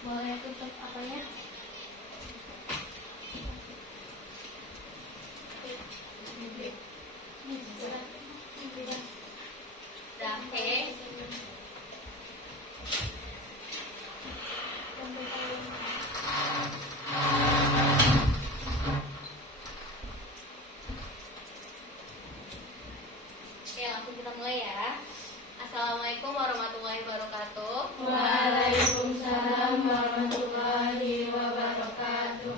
Boleh tutup apanya? Oke. Oke, langsung kita mulai ya. Assalamualaikum warahmatullahi wabarakatuh. Waalaikumsalam warahmatullahi wabarakatuh.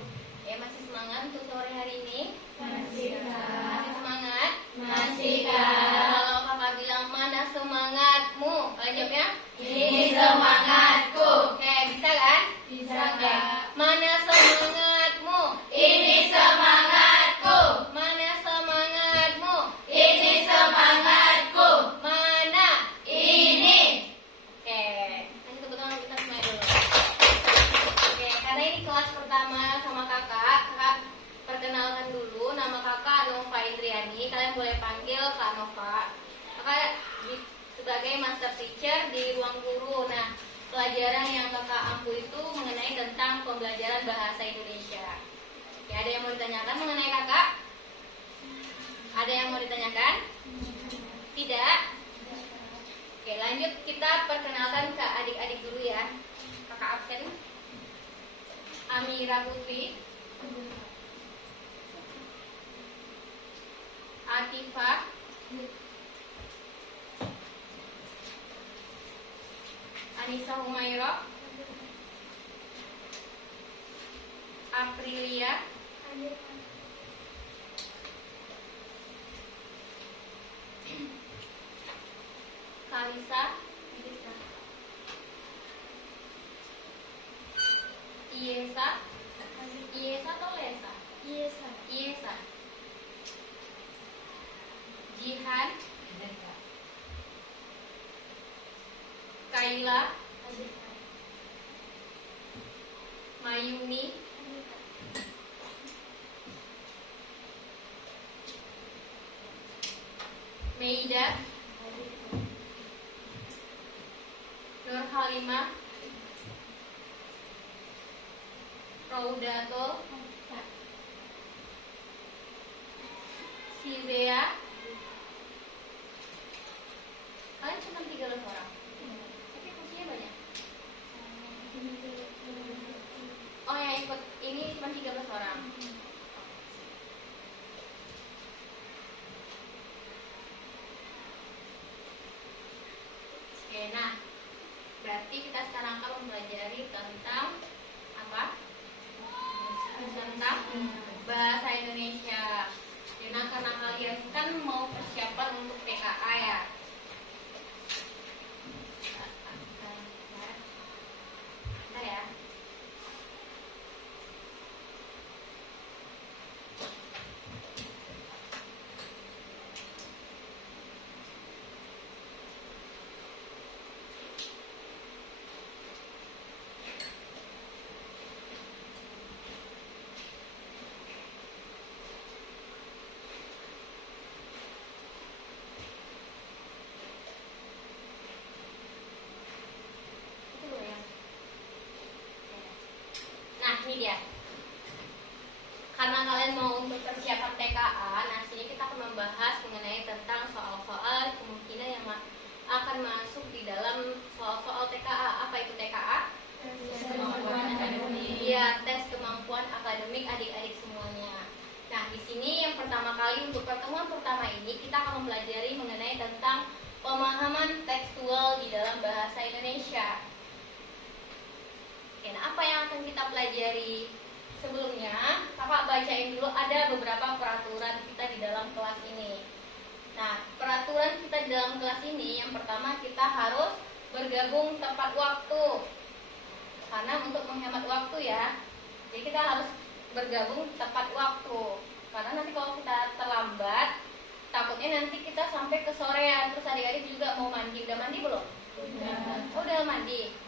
Masih semangat untuk sore hari ini? Masih, Kak. Masih semangat? Masih, Kak. Kalau kakak bilang mana semangatmu, kalian jawabnya? Ini semangatku. Oke, bisa kan? Bisa, Oke. Kak. Mana semangatmu? Ini semangatku. Mana semangatmu? Ini semangatku. Mana? Ini. Oke, nanti tepuk tangan kita semuanya dulu. Oke, karena ini kelas pertama sama kakak perkenalkan dulu. Nama kakak Nova Indriani. Kalian boleh panggil Kak Nova. Kakak sebagai master teacher di ruang guru. Nah, pelajaran yang kakak ampu itu mengenai tentang pembelajaran bahasa Indonesia. Oke, ada yang mau ditanyakan mengenai kakak? Ada yang mau ditanyakan? Tidak? Oke, lanjut kita perkenalkan ke adik-adik dulu ya. Kakak absen. Amira Putri, Atifah, Anissa Humaira, Aprilia, Kalisa, Iesa, Iesa atau Lesa? Iesa, Jihan, Kaila, Mayuni, Meida, Nur Halimah, Raudato, Sizea. Kalian cuma 13 orang, tapi kursinya banyak. Oh, yang ikut ini cuma 13 orang. Oke, nah berarti kita sekarang akan mempelajari tentang apa? Tentang bahasa Indonesia. Nah, karena kalian kan mau persiapan untuk PKA ya. Bentar ya. Itu loh yang. Nah, ini dia. Karena kalian mau untuk persiapan TKA, nah sini kita akan membahas mengenai tentang soal-soal kemungkinan yang akan masuk di dalam soal-soal TKA. Apa itu TKA? Tes kemampuan akademik. Iya, tes kemampuan akademik adik-adik semuanya. Nah, di sini yang pertama kali untuk pertemuan pertama ini kita akan mempelajari mengenai tentang pemahaman tekstual di dalam bahasa Indonesia. Oke, nah apa yang akan kita pelajari? Sebelumnya, kakak bacain dulu ada beberapa peraturan kita di dalam kelas ini. Nah, peraturan kita di dalam kelas ini, yang pertama kita harus bergabung tepat waktu. Karena untuk menghemat waktu ya, jadi kita harus bergabung tepat waktu. Karena nanti kalau kita terlambat, takutnya nanti kita sampai ke sorean, terus adik-adik juga mau mandi. Udah mandi belum? Oh, udah mandi.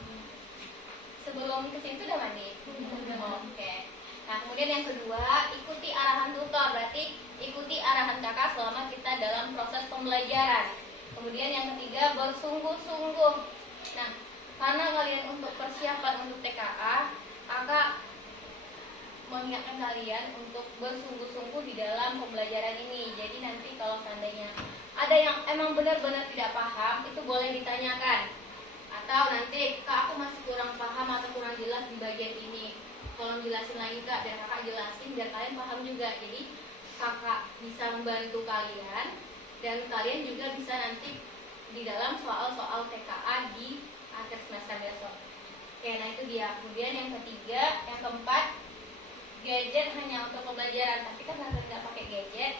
Sebelum kesini tuh udah mandi? Oke. Nah, kemudian yang kedua, ikuti arahan tutor. Berarti ikuti arahan kakak selama kita dalam proses pembelajaran. Kemudian yang ketiga, bersungguh-sungguh. Nah, karena kalian untuk persiapan untuk TKA, kakak mengingatkan kalian untuk bersungguh-sungguh di dalam pembelajaran ini. Jadi nanti kalau seandainya ada yang emang benar-benar tidak paham, itu boleh ditanyakan. Atau nanti, kak aku masih kurang paham atau kurang jelas di bagian ini, tolong jelasin lagi kak, biar kakak jelasin, biar kalian paham juga. Jadi kakak bisa membantu kalian, dan kalian juga bisa nanti di dalam soal-soal TKA di akhir semester besok. Oke, nah itu dia. Kemudian yang ketiga, yang keempat, gadget hanya untuk pembelajaran. Tapi kan kalau nggak pakai gadget,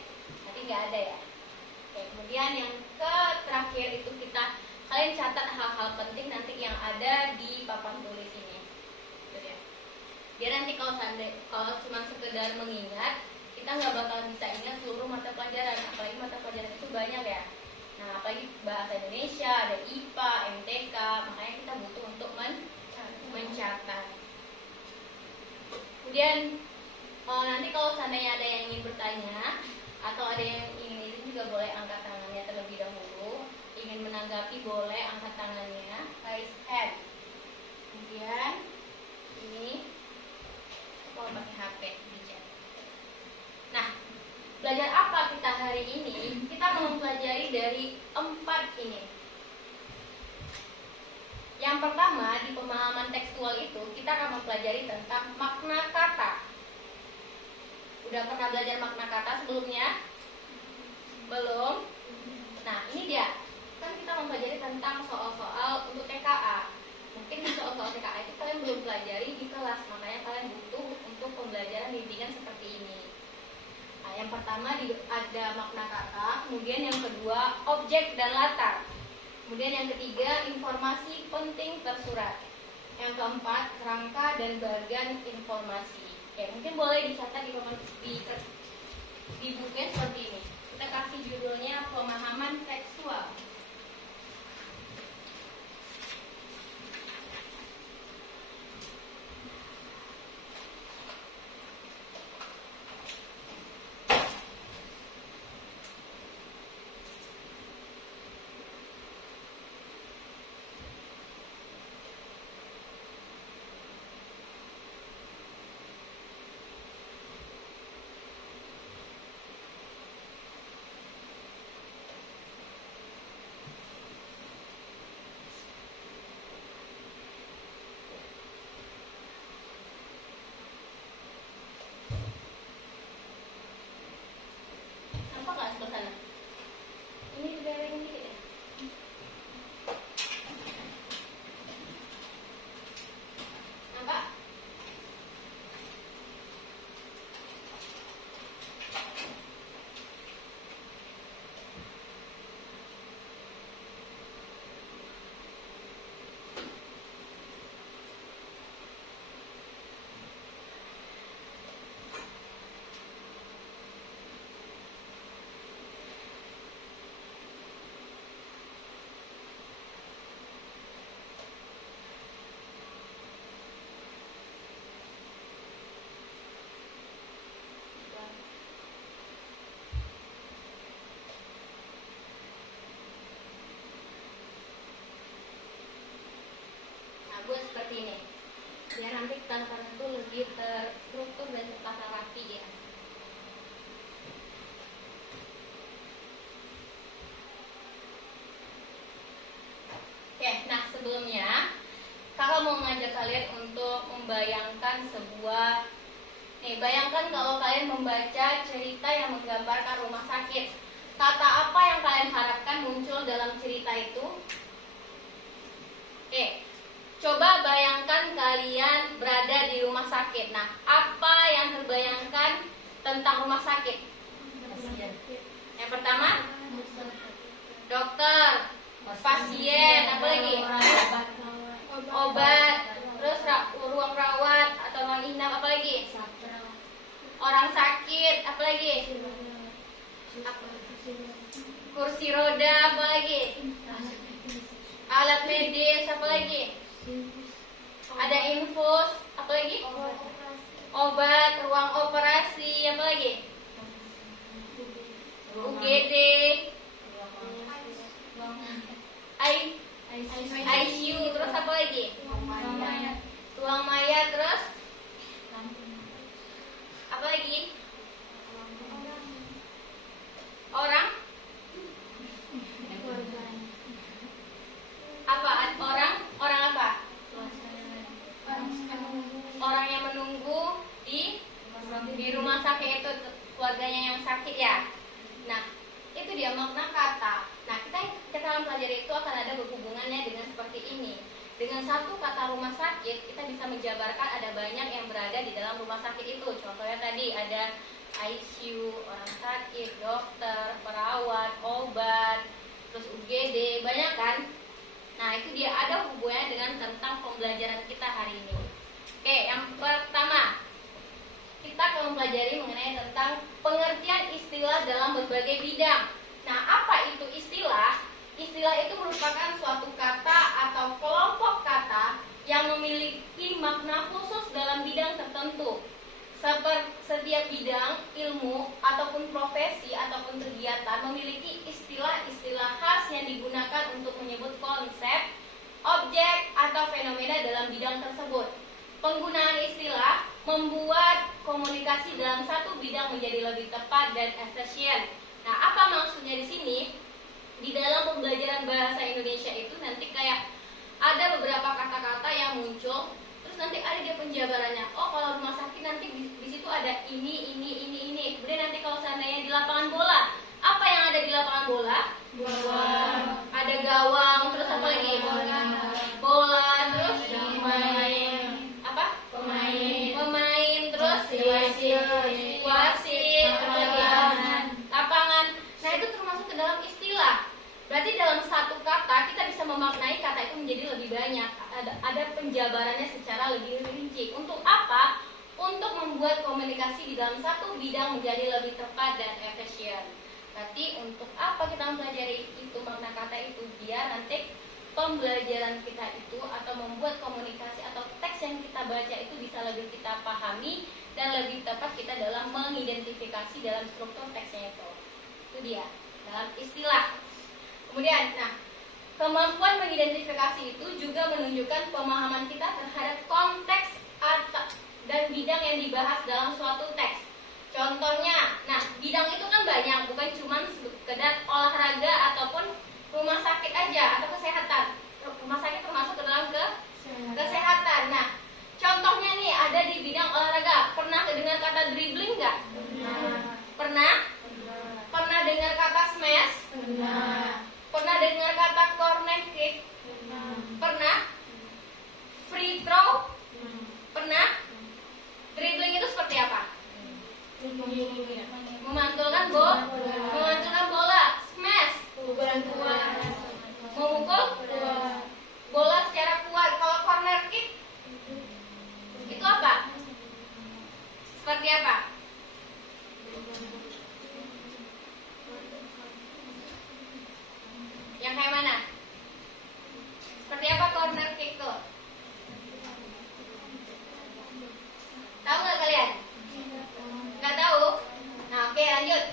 nanti nggak ada ya. Oke, kemudian yang terakhir itu kalian catat hal-hal penting nanti yang ada di papan tulis ini. Gitu ya. Biar nanti kalau cuma sekedar mengingat, kita nggak bakal bisa ingat seluruh mata pelajaran. Apalagi mata pelajaran itu banyak ya. Nah, apalagi bahasa Indonesia, ada IPA, MTK, makanya kita butuh untuk mencatat. Kemudian nanti kalau seandainya ada yang ingin bertanya atau ada yang ingin itu juga boleh angkat tangannya terlebih dahulu. Ingin menanggapi boleh angkat tangannya, raise hand. Kemudian ini kalau pakai HP di chat. Nah, belajar apa kita hari ini? Kita mau mempelajari dari 4 ini. Yang pertama, di pemahaman tekstual itu kita akan mempelajari tentang makna kata. Udah pernah belajar makna kata sebelumnya? Belum? Nah, ini dia. Kan kita mempelajari tentang soal-soal untuk TKA. Mungkin di soal-soal TKA itu kalian belum pelajari di kelas, makanya kalian butuh untuk pembelajaran bimbingan seperti ini. Nah, yang pertama ada makna kata, kemudian yang kedua objek dan latar. Kemudian yang ketiga, informasi penting tersurat. Yang keempat, kerangka dan bagan informasi. Ya, mungkin boleh dicatat di bukunya seperti ini. Kita kasih judulnya pemahaman tekstual. Buat seperti ini, biar nanti tantangan itu lebih terstruktur dan tertata rapi ya. Oke, nah sebelumnya kakak mau ngajak kalian untuk membayangkan bayangkan kalau kalian membaca cerita yang menggambarkan rumah sakit. Kata apa yang kalian harapkan muncul dalam cerita itu? Oke. Coba bayangkan kalian berada di rumah sakit. Nah, apa yang terbayangkan tentang rumah sakit? Yang pertama, dokter, pasien, apa lagi? Obat, terus ruang rawat atau ruang inap, apa lagi? Orang sakit, apa lagi? Kursi roda, apa lagi? Alat medis, apa lagi? Ada infus, apa lagi? Obat, ruang operasi, apa lagi? UGD, ICU, terus apa lagi? sakit ya. Nah, itu dia makna kata. Nah, kita akan pelajari itu akan ada berhubungannya dengan seperti ini. Dengan satu kata rumah sakit, kita bisa menjabarkan ada banyak yang berada di dalam rumah sakit itu. Contohnya tadi ada ICU, orang sakit, dokter, perawat, obat, terus UGD, banyak kan? Nah, itu dia ada hubungannya dengan tentang pembelajaran kita hari ini. Oke, yang pertama, kita akan mempelajari mengenai tentang pengertian istilah dalam berbagai bidang. Nah, apa itu istilah? Istilah itu merupakan suatu kata atau kelompok kata yang memiliki makna khusus dalam bidang tertentu. Setiap bidang ilmu ataupun profesi ataupun kegiatan memiliki istilah-istilah khas yang digunakan untuk menyebut konsep, objek, atau fenomena dalam bidang tersebut. Penggunaan istilah membuat komunikasi dalam satu bidang menjadi lebih tepat dan efisien. Nah, apa maksudnya di sini? Di dalam pembelajaran bahasa Indonesia itu nanti kayak ada beberapa kata-kata yang muncul, terus nanti ada dia penjabarannya. Oh, kalau rumah sakit nanti di situ ada ini. Kemudian nanti kalau seandainya di lapangan bola, apa yang ada di lapangan bola? Gawang. Ada gawang, terus apa lagi? Bola, terus apa? Pemain, terus wasit, apa lagi? Lapangan. Nah, itu termasuk ke dalam istilah. Berarti dalam satu kata kita bisa memaknai kata itu menjadi lebih banyak. Ada penjabarannya secara lebih rinci. Untuk apa? Untuk membuat komunikasi di dalam satu bidang menjadi lebih tepat dan efisien. Berarti untuk apa kita mempelajari itu makna kata itu? Biar nanti pembelajaran kita itu atau membuat komunikasi atau teks yang kita baca itu bisa lebih kita pahami dan lebih tepat kita dalam mengidentifikasi dalam struktur teksnya itu. Itu dia, dalam istilah. Kemudian, nah, kemampuan mengidentifikasi itu juga menunjukkan pemahaman kita terhadap konteks dan bidang yang dibahas dalam suatu teks. Contohnya, nah, bidang itu kan banyak, bukan cuma sekedar olahraga ataupun rumah sakit aja atau kesehatan. Rumah sakit termasuk ke dalam kesehatan. Nah, contohnya nih ada di bidang olahraga. Pernah dengar kata dribbling nggak? Pernah? Pernah dengar kata smash? Pernah dengar kata corner kick? Pernah? Free throw? Pernah? Dribbling itu seperti apa? Memantulkan bola. Smash? Memukul bola secara kuat. Kalau corner kick itu apa? Seperti apa? Yang kayak mana? Seperti apa corner kick tuh? Tahu nggak kalian? Nggak tahu? Nah, oke, lanjut.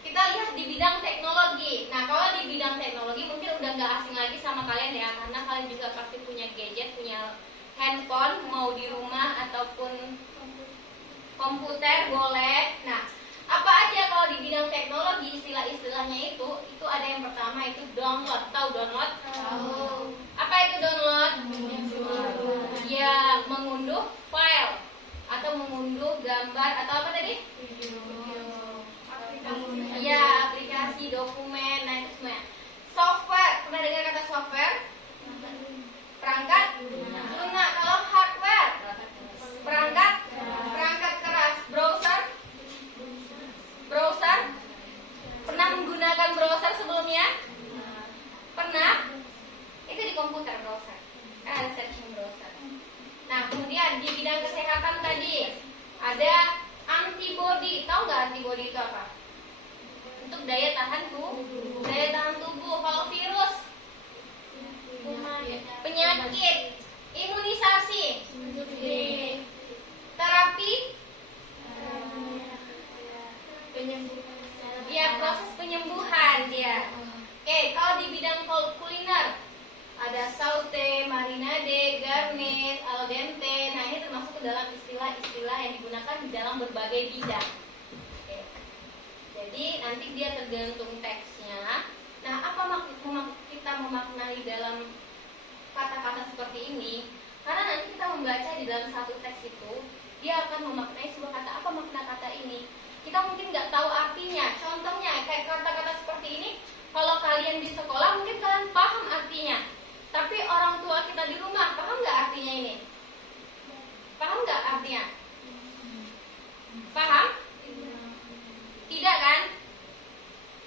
Kita lihat di bidang teknologi. Nah, kalau di bidang teknologi mungkin udah nggak asing lagi sama kalian ya, karena kalian juga pasti punya gadget, punya handphone, mau di rumah ataupun komputer boleh. Nah, apa aja kalau di bidang teknologi istilah-istilahnya itu ada yang pertama itu download. Tahu download? Tahu. Apa itu download? Ya, mengunduh file atau mengunduh gambar atau apa tadi? Ya, aplikasi, dokumen, nah itu semua. Software, pernah dengar kata software? Perangkat lunak. Kalau hardware, perangkat keras. Browser, pernah menggunakan browser sebelumnya? Pernah? Itu di komputer browser. Kan ada searching browser. Nah, kemudian di bidang kesehatan tadi ada antibody. Tahu nggak antibody itu apa? Untuk daya tahan tubuh. Kalau virus, penyakit, imunisasi, terapi, ya proses penyembuhan dia. Oke, kalau di bidang kuliner ada saute, marinade, garnish, al dente. Nah, ini termasuk ke dalam istilah-istilah yang digunakan di dalam berbagai bidang. Oke. Jadi nanti dia tergantung teksnya. Nah, apa kita memaknai dalam kata-kata seperti ini? Karena nanti kita membaca di dalam satu teks itu, dia akan memaknai sebuah kata. Apa makna kata ini? kita mungkin nggak tahu artinya. Contohnya kayak kata-kata seperti ini, kalau kalian di sekolah mungkin kalian paham artinya, tapi orang tua kita di rumah paham nggak artinya ini? Paham nggak artinya? Paham? Tidak kan?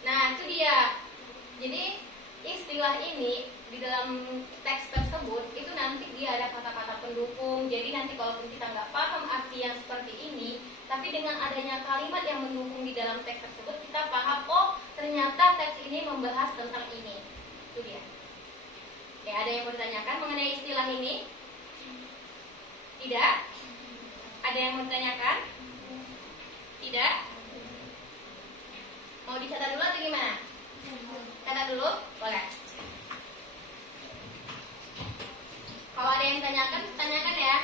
Nah itu dia. Jadi istilah ini di dalam teks tersebut itu nanti dia ada kata-kata pendukung. Jadi nanti kalaupun kita nggak paham arti yang seperti ini, tapi dengan adanya kalimat yang mendukung di dalam teks tersebut, kita paham, oh ternyata teks ini membahas tentang ini. Itu dia. Oke, ada yang mau ditanyakan mengenai istilah ini? Tidak? Ada yang mau ditanyakan? Tidak? Mau dicatat dulu atau gimana? Catat dulu? Boleh. Kalau ada yang tanyakan, tanyakan ya.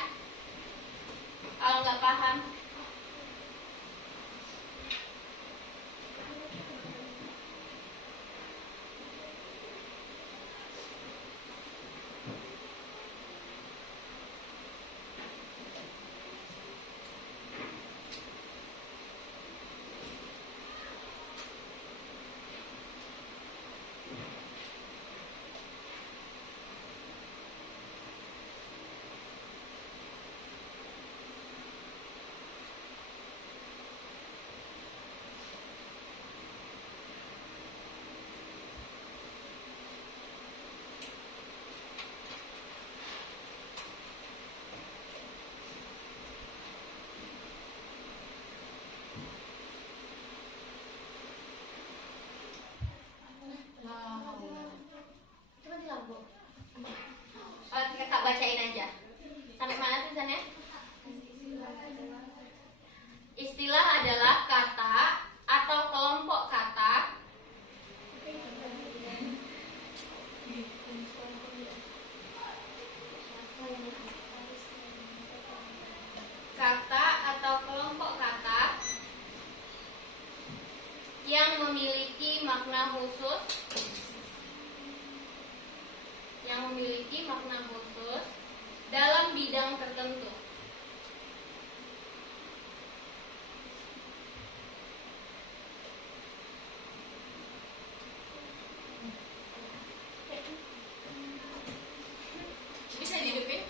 Kalau nggak paham. Coba di lampu. Oh, kakak bacain aja. Sampai mana tulisannya? Istilah adalah kata atau kelompok kata atau kelompok kata yang memiliki makna khusus dalam bidang tertentu. Bisa dihidupin?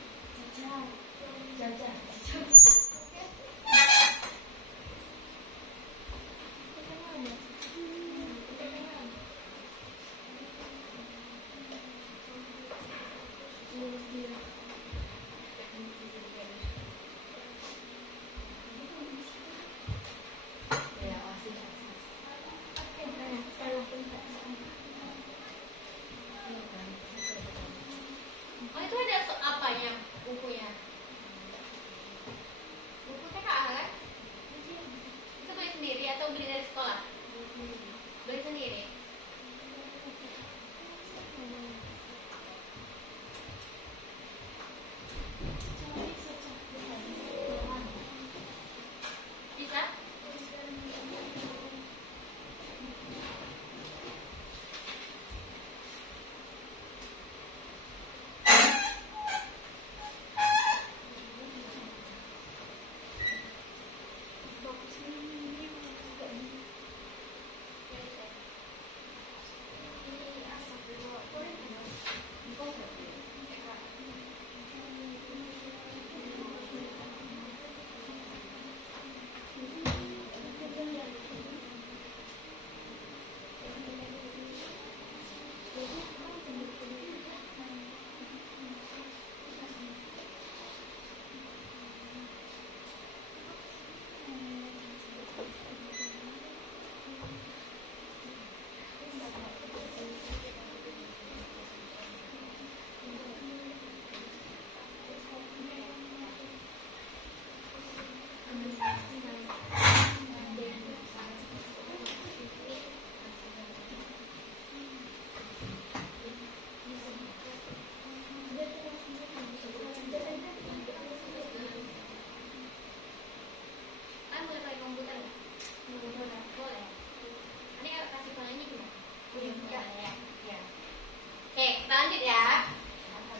Oh itu ada apanya bukunya? Buku TKA kan? Itu beli sendiri atau beli dari sekolah? Beli sendiri. Bisa? Oke, kita lanjut ya.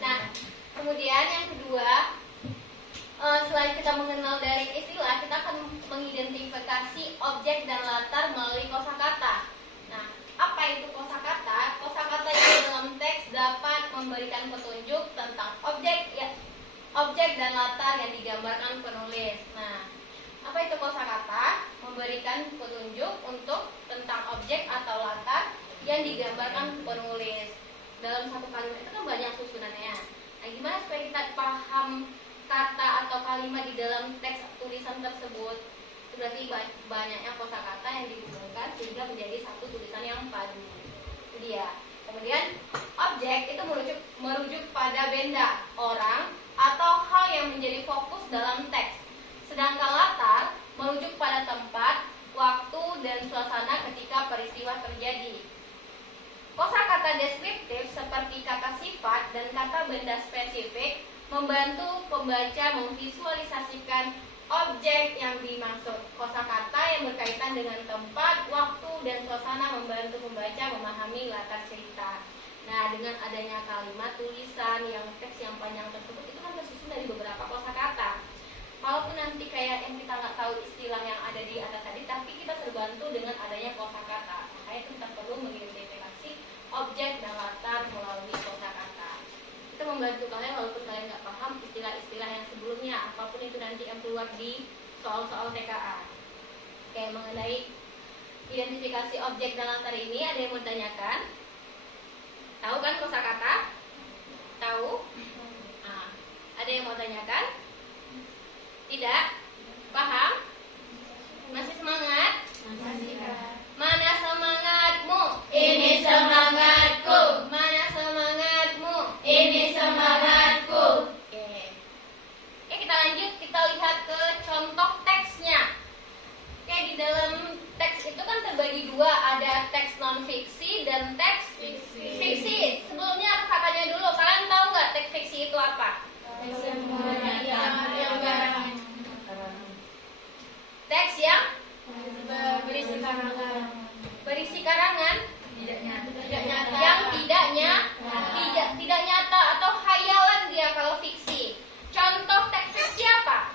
Nah, kemudian yang kedua, selain kita mengenal dari istilah, kita akan mengidentifikasi objek dan latar melalui kosakata. Nah, apa itu kosakata? Kosakata di dalam teks dapat memberikan petunjuk tentang objek dan latar yang digambarkan penulis. Nah, apa itu kosakata? Memberikan petunjuk untuk tentang objek atau latar yang digambarkan penulis. Dalam satu kalimat itu kan banyak susunannya. Nah, gimana supaya kita paham kata atau kalimat di dalam teks tulisan tersebut? Itu berarti banyaknya kosakata yang dihubungkan sehingga menjadi satu tulisan yang padu. Itu dia. Kemudian objek itu merujuk pada benda, orang, atau hal yang menjadi fokus dalam teks. Sedangkan latar merujuk pada tempat, waktu, dan suasana ketika peristiwa terjadi. Kosakata deskriptif seperti kata sifat dan kata benda spesifik membantu pembaca memvisualisasikan objek yang dimaksud. Kosakata yang berkaitan dengan tempat, waktu, dan suasana membantu pembaca memahami latar cerita. Nah, dengan adanya kalimat tulisan yang teks yang panjang tersebut itu kan tersusun dari beberapa kosakata. Walaupun nanti kayak yang kita nggak tahu istilah yang ada di atas tadi, tapi kita terbantu dengan adanya kosakata. Makanya kita perlu mengidentifikasi objek dan latar melalui kosakata. Itu membantu kalian walaupun kalian nggak paham istilah-istilah yang sebelumnya, apapun itu nanti yang keluar di soal-soal TKA. Kayak mengenai identifikasi objek dan latar ini, ada yang mau ditanyakan? Tahu kan kosakata? Tahu? Nah, ada yang mau tanyakan? Tidak? Paham? Masih semangat? Mana semangatmu? Ini semangatku. Mana semangatmu? Ini semangatku. Oke. Oke, kita lanjut. Kita lihat ke contoh teksnya. Oke, di dalam teks itu kan terbagi dua. Ada teks non-fiksi dan teks fiksi. Sebelumnya katanya dulu. Kalian tahu nggak teks fiksi itu apa? Teks yang berisi karangan yang tidak nyata atau khayalan dia kalau fiksi. Contoh teks fiksi apa?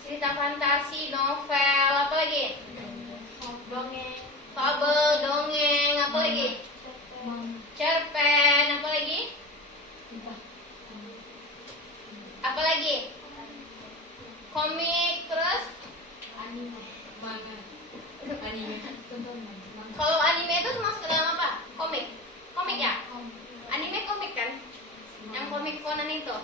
Cerita fantasi, novel, apa lagi? Fabel, dongeng, apa lagi? Cerpen, apa lagi? Apa lagi? Komik, terus? Kalau anime itu masuk ke dalam apa? Komik. Komik ya? Anime komik kan? Yang komik Conan itu.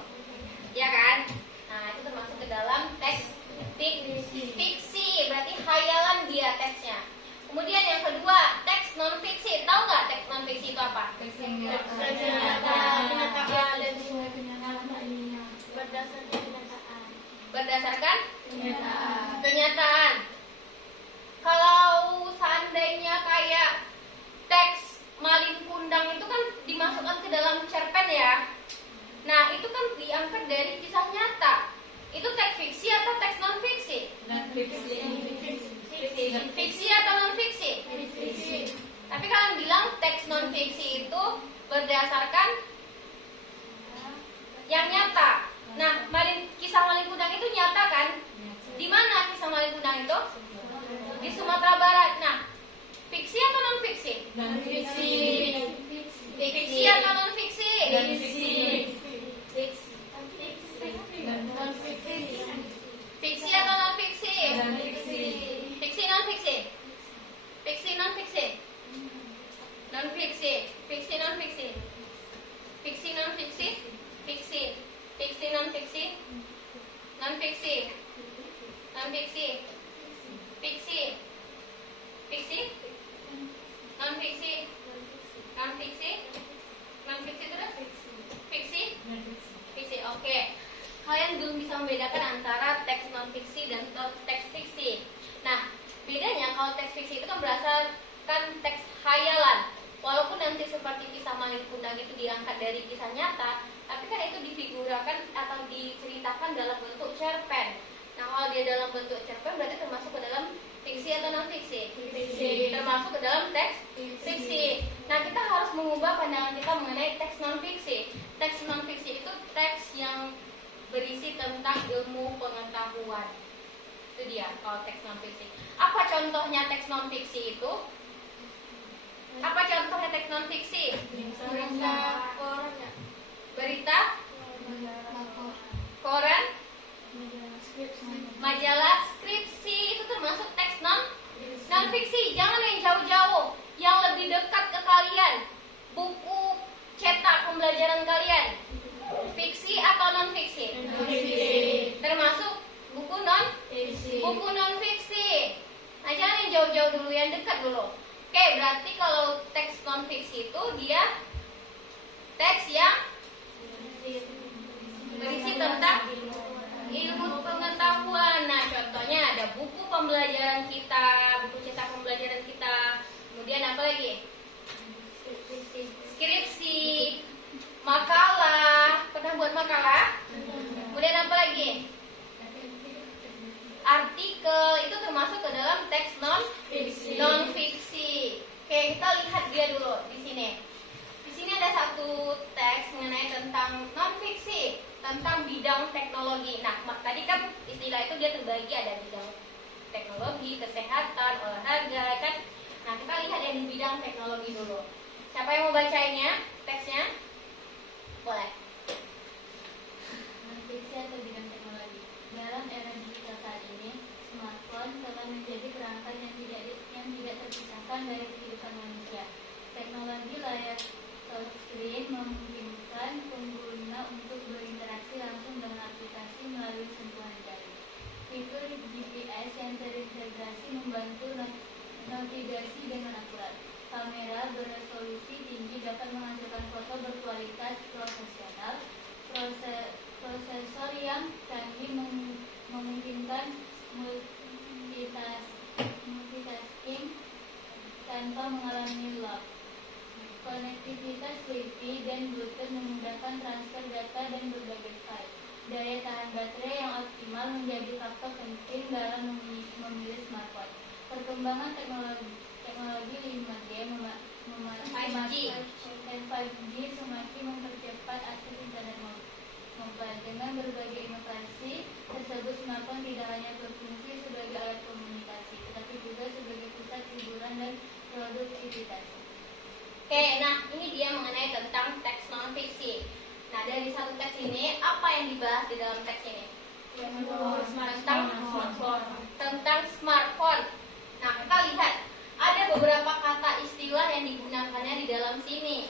Ya kan? Nah, itu termasuk ke dalam teks fiksi. Berarti khayalan dia teksnya. Kemudian yang kedua, teks non fiksi. Tahu nggak teks non fiksi itu apa? Berdasarkan kenyataan. Kalau seandainya kayak teks Malin Kundang itu kan dimasukkan ke dalam cerpen ya. Nah, itu kan diangkat dari kisah nyata. Itu teks fiksi atau teks non fiksi? Fiksi atau non fiksi? Tapi kalian bilang teks non fiksi itu berdasarkan yang nyata. Nah, kisah Malin Kundang itu nyata kan? Di mana kisah Malin Kundang itu? Di Sumatera Barat. Nah, fiksi atau non fiksi? Fiksi atau non fiksi? Fiksi atau non fiksi? Fiksi non fiksi? Fiksi non fiksi? Non fiksi. Fiksi non fiksi? Fiksi non fiksi? Fiksi. Fiksi non fiksi? Non fiksi. Non fiksi. Fiksi. Fiksi? Non fiksi. Non fiksi? Non fiksi terus? Fiksi? Fiksi. Oke. Kalian belum bisa membedakan antara teks non fiksi dan teks fiksi. Nah, bedanya kalau teks fiksi itu kan berdasarkan teks khayalan. Walaupun nanti seperti kisah Malin Kundang itu diangkat dari kisah nyata, tapi kan itu difigurakan atau diceritakan dalam bentuk cerpen. Nah, kalau dia dalam bentuk cerpen berarti termasuk ke dalam fiksi atau non fiksi? Termasuk ke dalam teks fiksi. Nah, kita harus mengubah pandangan kita mengenai teks non fiksi. Teks non fiksi itu teks yang Itu dia kalau teks non fiksi. Apa contohnya teks non fiksi itu? Apa contohnya teks non fiksi? Berita, koran, majalah, skripsi, itu termasuk teks non fiksi. Jangan yang jauh-jauh, yang lebih dekat ke kalian. Buku cetak pembelajaran kalian, fiksi atau non fiksi? Termasuk buku non fiksi. Nah, jangan yang jauh-jauh dulu, yang dekat dulu. Oke, berarti kalau teks non fiksi itu dia teks yang berisi tentang ilmu pengetahuan. Nah, contohnya ada buku pembelajaran kita, buku cetak pembelajaran kita. Kemudian apa lagi? Skripsi, makalah. Pernah buat makalah? Kemudian apa lagi? Artikel. Itu termasuk ke dalam teks non fiksi. Oke, kita lihat dia dulu di sini. Di sini ada satu teks mengenai tentang non fiksi, tentang bidang teknologi. Nah, tadi kan istilah itu dia terbagi ada bidang teknologi, kesehatan, olahraga, kan? Nah, kita lihat yang di bidang teknologi dulu. Siapa yang mau bacainnya teksnya? Boleh. Non fiksi atau bidang teknologi. Dalam era digital saat ini, smartphone telah menjadi perangkat yang tidak terpisahkan dari kehidupan manusia. Teknologi layar touchscreen memungkinkan pengguna untuk berinteraksi langsung dengan aplikasi melalui sentuhan jari. Fitur GPS yang terintegrasi membantu navigasi dengan akurat. Kamera beresolusi tinggi dapat menghasilkan foto berkualitas profesional. Prosesor yang canggih memungkinkan multitasking tanpa mengalami lag. Konektivitas Wi-Fi dan Bluetooth memudahkan transfer data dan berbagai file. Daya tahan baterai yang optimal menjadi faktor penting dalam memilih smartphone. Perkembangan teknologi 5G dan 5G semakin mempercepat akses internet mobile. Dengan berbagai inovasi tersebut, smartphone tidak hanya berfungsi sebagai alat komunikasi, tetapi juga sebagai pusat hiburan dan produktivitas. Oke, nah ini dia mengenai tentang teks non fiksi. Nah, dari satu teks ini apa yang dibahas di dalam teks ini? Tentang smartphone. Nah, kita lihat ada beberapa kata istilah yang digunakannya di dalam sini.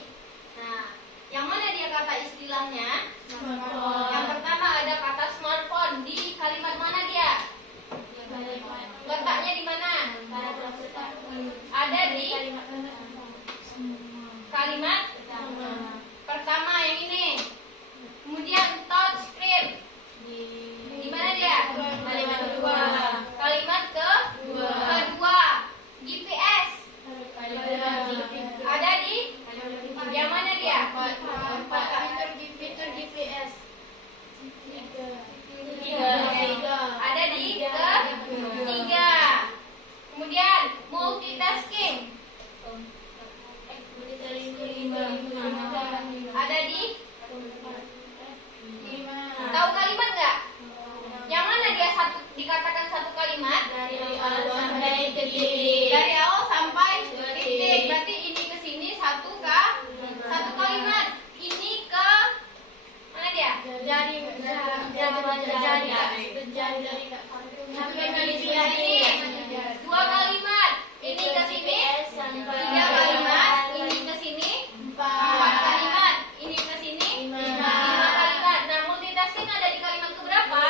Nah, yang mana dia kata istilahnya? Yang pertama ada kata smartphone. Di kalimat mana dia? Letaknya di mana? Ada di kalimat pertama yang ini. Kemudian touch screen. Di mana dia? Kalimat kedua. Kalimat kedua. GPS. Ada di yang mana dia? Fitur GPS. Ada di ketiga. Kemudian multitasking. Ada di tahu kalimat nggak? Yang mana dia dikatakan satu kalimat? Dari awal sampai ke titik. Dari awal sampai titik. Berarti ini ke sini satu kalimat. Ini ke mana dia? Jari. Sampai ke sini dua kalimat. Ini ke sini tiga kalimat. Ini ke sini empat kalimat. Ini ke sini lima kalimat. Nah, multitasking ada di kalimat keberapa?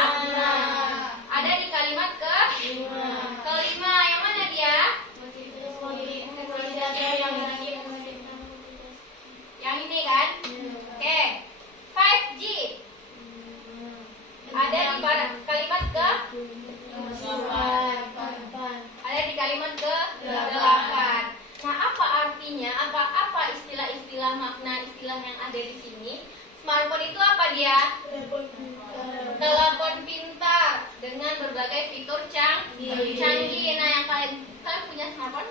Ada di kalimat kelima. Yang mana dia? Yang ini kan? Oke. 5G ada di kalimat ada di kalimat ke-8. Nah, apa artinya? Apa istilah-istilah makna istilah yang ada di sini? Smartphone itu apa dia? Telepon pintar dengan berbagai fitur canggih. Nah, yang kalian punya smartphone?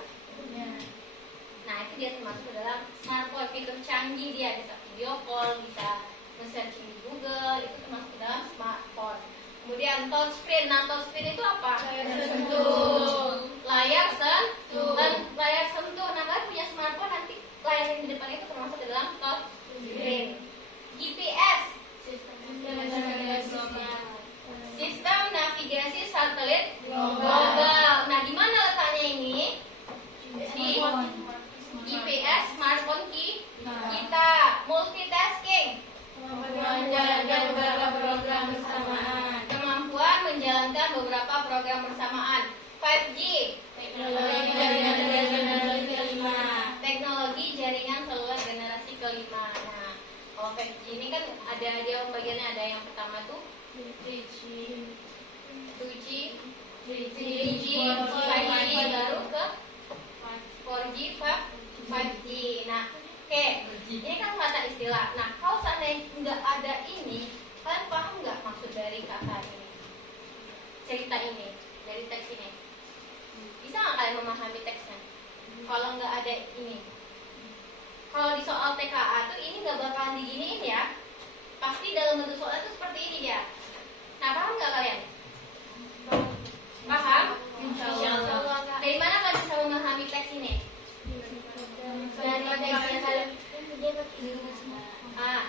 Nah, itu dia termasuk dalam smartphone. Fitur canggih dia bisa video call, bisa men-searching di Google, itu termasuk dalam smartphone. Kemudian touchscreen. Nah, touchscreen itu apa? Sentuh. Layar sentuh. Dan layar sentuh. Nah, kalian punya smartphone, nanti layar yang di depan itu termasuk di dalam touchscreen. GPS, sistem navigasi satelit global. Nah, di mana letaknya ini? Di GPS smartphone kita. Multitasking, Menjalankan beberapa program bersamaan. kemampuan menjalankan beberapa program bersamaan. 5G, Teknologi jaringan generasi kelima. teknologi jaringan seluler generasi kelima. Nah, kalau 5G ini kan ada dia pembagiannya, ada yang pertama tuh 2G, 3G, 5G, baru ke 4G, 5G. Nah, oke, ini kan kata istilah. Nah, kalau seandainya nggak ada ini, kalian paham nggak maksud dari kata ini? Cerita ini, dari teks ini. Bisa nggak kalian memahami teksnya? Kalau nggak ada ini. Kalau di soal TKA tuh ini nggak bakalan diginiin ya. Pasti dalam bentuk soalnya tuh seperti ini dia. Nah, paham nggak kalian? Paham? Insya Allah. Dari mana kalian bisa memahami teks ini? Dari teksnya kalian. Ah,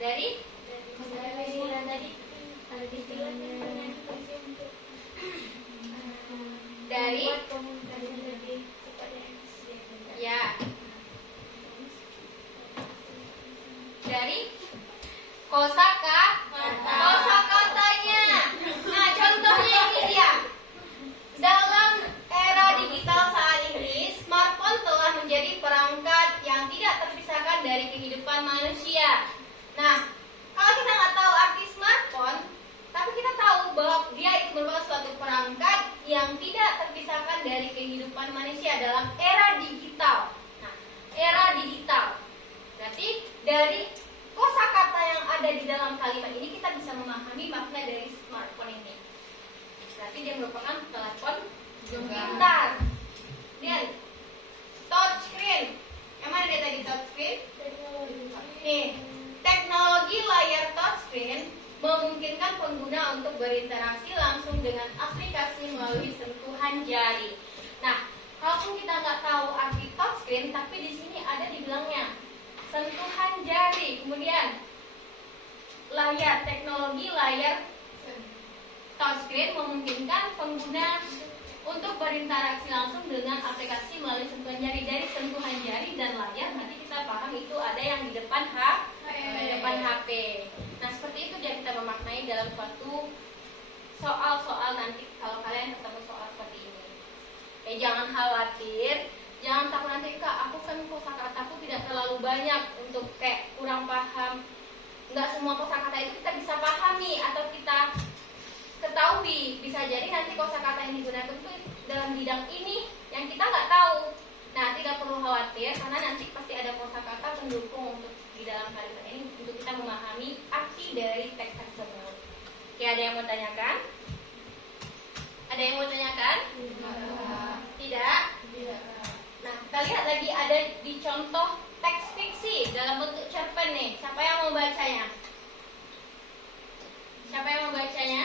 dari dari ya, dari kosakatanya. Nah, contohnya ini dia. Dalam era digital saat ini, smartphone telah menjadi perangkat yang tidak terpisahkan dari kehidupan manusia. Nah, kalau kita nggak tahu arti smartphone, tapi kita tahu bahwa dia itu merupakan suatu perangkat yang tidak terpisahkan dari kehidupan manusia dalam era digital. Nah, era digital. Berarti dari kosakata yang ada di dalam kalimat ini kita bisa memahami makna dari smartphone ini. Berarti dia merupakan telepon pintar. Dan touchscreen. Yang mana dia tadi touchscreen? Nih, teknologi layar touchscreen memungkinkan pengguna untuk berinteraksi langsung dengan aplikasi melalui sentuhan jari. Nah, kalaupun kita nggak tahu arti touchscreen, tapi di sini ada dibilangnya sentuhan jari. Kemudian layar, teknologi layar touchscreen memungkinkan pengguna untuk berinteraksi langsung dengan aplikasi melalui sentuhan jari. Dari sentuhan jari dan layar nanti kita paham itu ada yang di depan HP. Nah, seperti itu dia kita memaknai dalam suatu soal-soal nanti kalau kalian ketemu soal seperti ini. Jangan khawatir, jangan takut nanti, Kak, aku kan kosakataku tidak terlalu banyak untuk kayak kurang paham. Nggak semua kosakata itu kita bisa pahami atau kita ketahui. Bisa jadi nanti kosakata yang digunakan itu dalam bidang ini yang kita nggak tahu. Nah, tidak perlu khawatir karena nanti pasti ada kosakata pendukung untuk di dalam kalimat ini untuk kita memahami arti dari teks tersebut. Oke, ada yang mau tanyakan? Ada yang mau tanyakan? Tidak? Nah, kita lihat lagi ada di contoh teks fiksi dalam bentuk cerpen nih. Siapa yang mau bacanya? Siapa yang mau bacanya?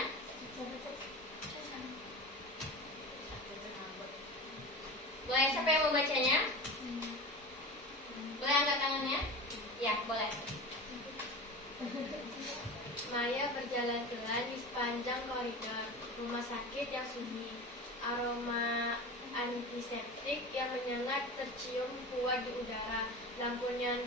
Boleh, siapa yang mau bacanya? Boleh angkat tangannya? Ya, boleh. Maya berjalan-jalan di sepanjang koridor rumah sakit yang sunyi. Aroma antiseptik yang menyengat tercium kuat di udara. Lampu neon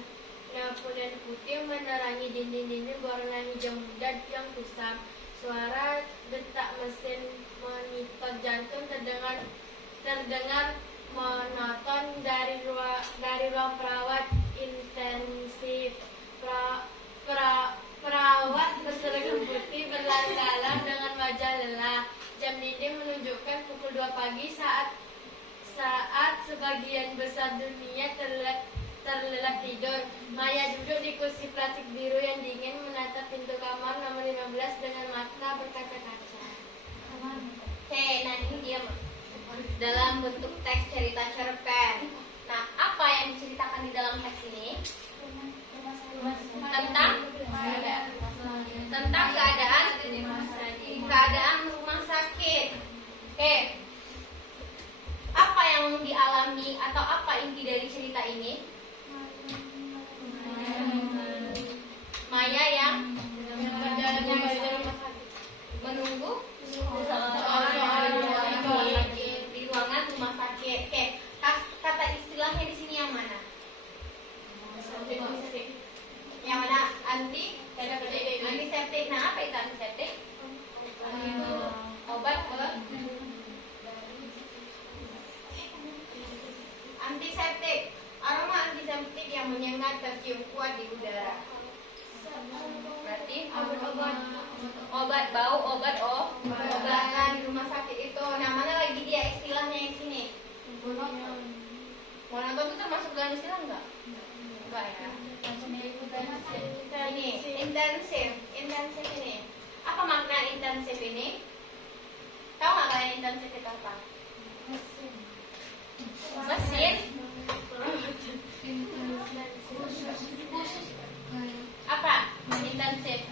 putih menerangi dinding-dinding berwarna hijau muda yang kusam. Suara detak mesin monitor jantung terdengar monoton dari ruang perawat intensif. Perawat berseragam putih berlalu-lalang dengan wajah lelah. Jam dinding menunjukkan pukul 2 pagi saat sebagian besar dunia terlelap tidur. Maya duduk di kursi plastik biru yang dingin menatap pintu kamar nomor 15 dengan mata berkaca-kaca. Oke, nah ini dia dalam bentuk teks cerita cerpen. Nah, apa yang diceritakan di dalam teks ini? Tentang keadaan dipahami atau apa inti dari cerita ini? Maya yang menunggu seseorang di ruangan rumah sakit. Oke, kata istilahnya di sini yang mana? Yang mana? Antiseptik. Nah, apa itu antiseptik? Obat antiseptik. Aroma antiseptik yang menyengat tercium kuat di udara. Berarti obat bau, obatan di rumah sakit itu. Nah, mana lagi dia istilahnya di sini? Monoton itu termasuk dalam istilah enggak? Enggak ya. Ini intensif ini. Apa makna intensif ini? Tahu nggak kalian intensif itu apa? Mesin. Apa? Intensif.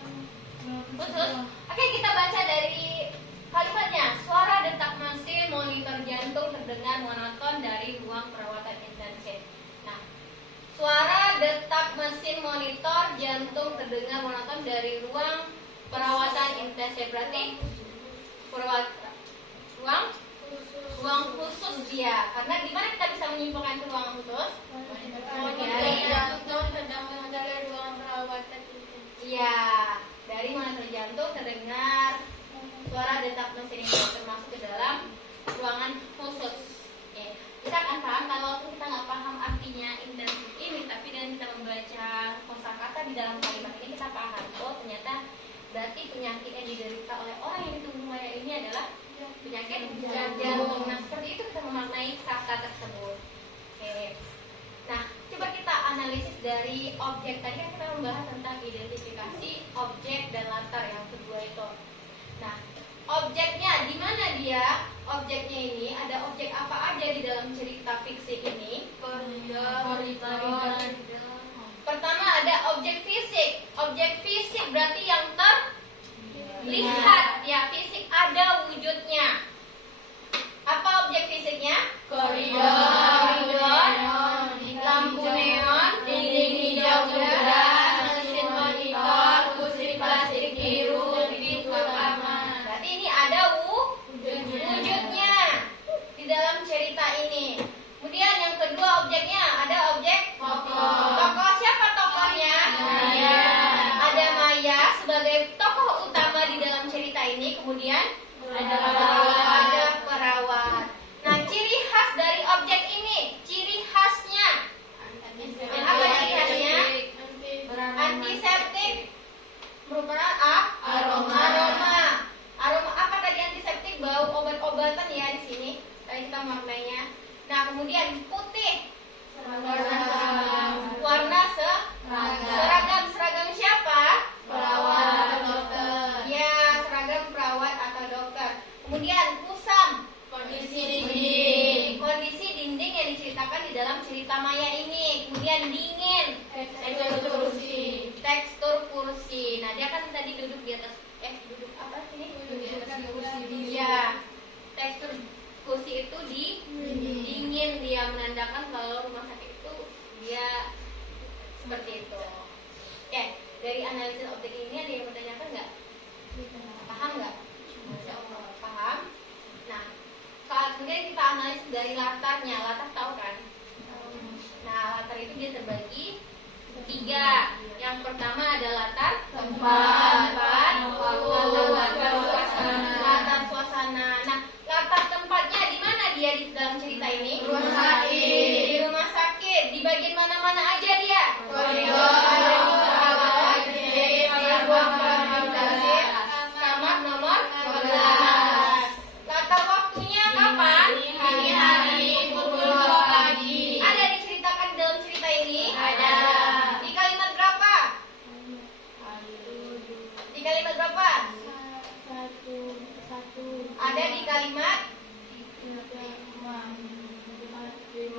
Khusus. Oke, kita baca dari kalimatnya. Suara detak mesin monitor jantung terdengar monoton dari ruang perawatan intensif. Nah, suara detak mesin monitor jantung terdengar monoton dari ruang perawatan intensif. Berarti ruang khusus dia. Karena di mana kita bisa menyimpulkan itu ruang khusus? Dari jantung sedang mengendarai ruang perawatan intensif. Iya, dari monitor jantung terdengar suara detak mesin ini termasuk ke dalam ruangan khusus. Oke. Kita akan paham kalau kita nggak paham artinya intensif ini, tapi dengan kita membaca kosakata di dalam kalimat ini kita paham. Oh, ternyata berarti penyakit yang diderita oleh orang yang ditunggu Maya ini adalah penyakit jantung. Nah, seperti itu kita memaknai kata tersebut. Oke. Nah, coba kita analisis dari objek. Tadi kan kita membahas tentang identifikasi objek dan latar yang kedua itu. Nah, objeknya di mana dia? Objeknya ini ada objek apa aja di dalam cerita fiksi ini? Koridor. Pertama ada objek fisik. Objek fisik berarti yang terlihat, ya, fisik ada wujudnya. Apa objek fisiknya? Koridor, lampu neon, dinding hijau cerdas, mesin monitor, kursi plastik biru, pintu kamar. Berarti ini ada wujudnya di dalam cerita ini. Kemudian yang kedua objeknya ada objek tokoh. Siapa tokohnya? Maya. Ada Maya sebagai tokoh utama di dalam cerita ini. Kemudian ada perawat. Nah, ciri khas dari objek ini, ciri khasnya apa ciri khasnya? Antiseptik merupakan aroma apa tadi antiseptik? Bau obat-obatan ya di sini. Tadi kita maknanya. Nah, kemudian putih warna seragam siapa? Perawat atau dokter. Ya, seragam perawat atau dokter. Kemudian kusam, kondisi dinding yang diceritakan di dalam cerita Maya ini. Kemudian dingin, tekstur kursi. Nah, dia kan tadi duduk di atas duduk apa sini? Duduk di atas kursi. Ya, tekstur kursi itu dingin, dia menandakan kalau rumah sakit itu dia seperti itu. Oke, dari analisis objek ini ada yang bertanyakan nggak? Paham nggak? Paham. Nah, kemudian kita analisis dari latarnya. Latar tahu kan? Nah, latar itu dia terbagi 3. Yang pertama ada latar tempat, latar suasana. Nah, latar tempatnya di mana dia di dalam cerita ini? Di rumah sakit. Di bagian mana-mana aja dia? Kamar nomor 12. Latar waktunya kapan? Pagi hari, pukul 2 pagi. Ada diceritakan dalam cerita ini? Ada. Di kalimat berapa? Di kalimat berapa? Ada di kalimat 5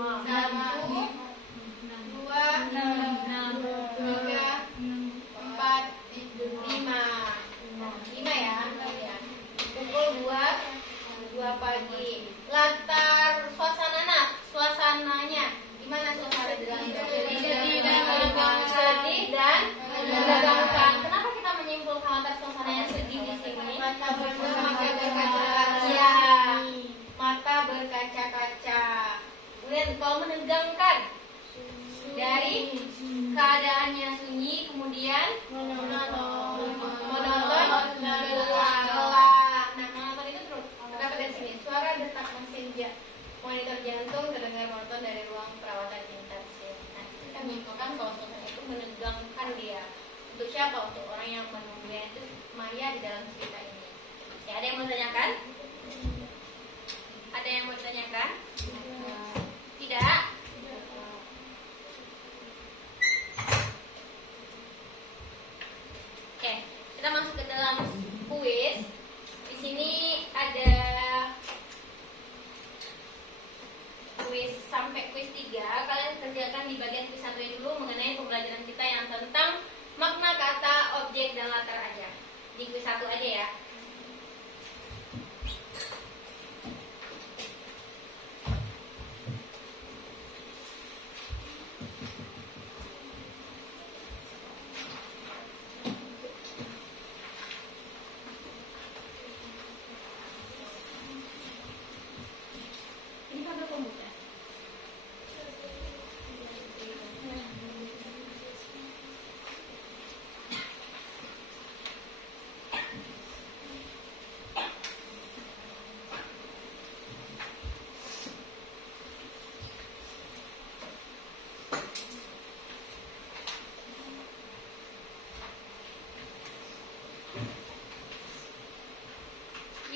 ya. Pukul 2 pagi. Latar suasana agar suasananya sedih di sini? Mata berkaca-kaca. Ya, mata berkaca-kaca. Kemudian kalau menegangkan, dari keadaannya sunyi, kemudian monoton, gelap. Nah, monoton itu terdapat dari sini. Suara detak mesin monitor jantung terdengar monoton dari ruang perawatan intensif. Nah, kita menyimpulkan kalau suasana itu menegangkan dia. Untuk siapa? Untuk orang yang menunggunya itu Maya di dalam cerita ini. Ya, ada yang mau tanyakan? Ada yang mau ditanyakan? Tidak? Oke, kita masuk ke dalam kuis. Di sini ada kuis sampai kuis 3. Kalian kerjakan di bagian kuis 1 dulu mengenai pembelajaran kita yang tentang makna kata, objek, dan latar aja. Di kuis 1 aja ya. Ini pada komputer.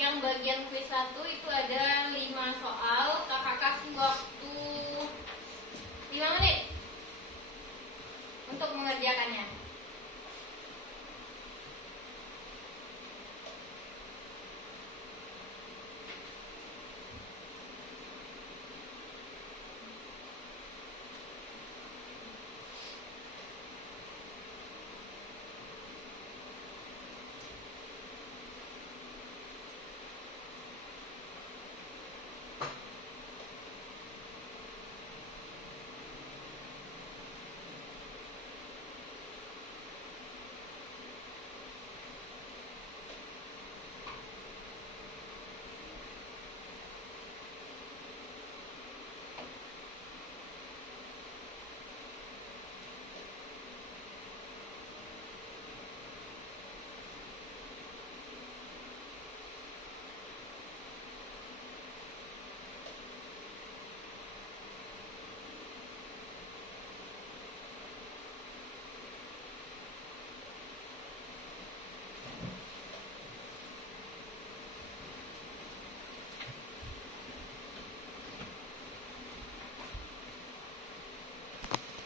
Yang bagian kuis 1 itu ada 5 soal. Kakak kasih waktu 5 menit untuk mengerjakannya.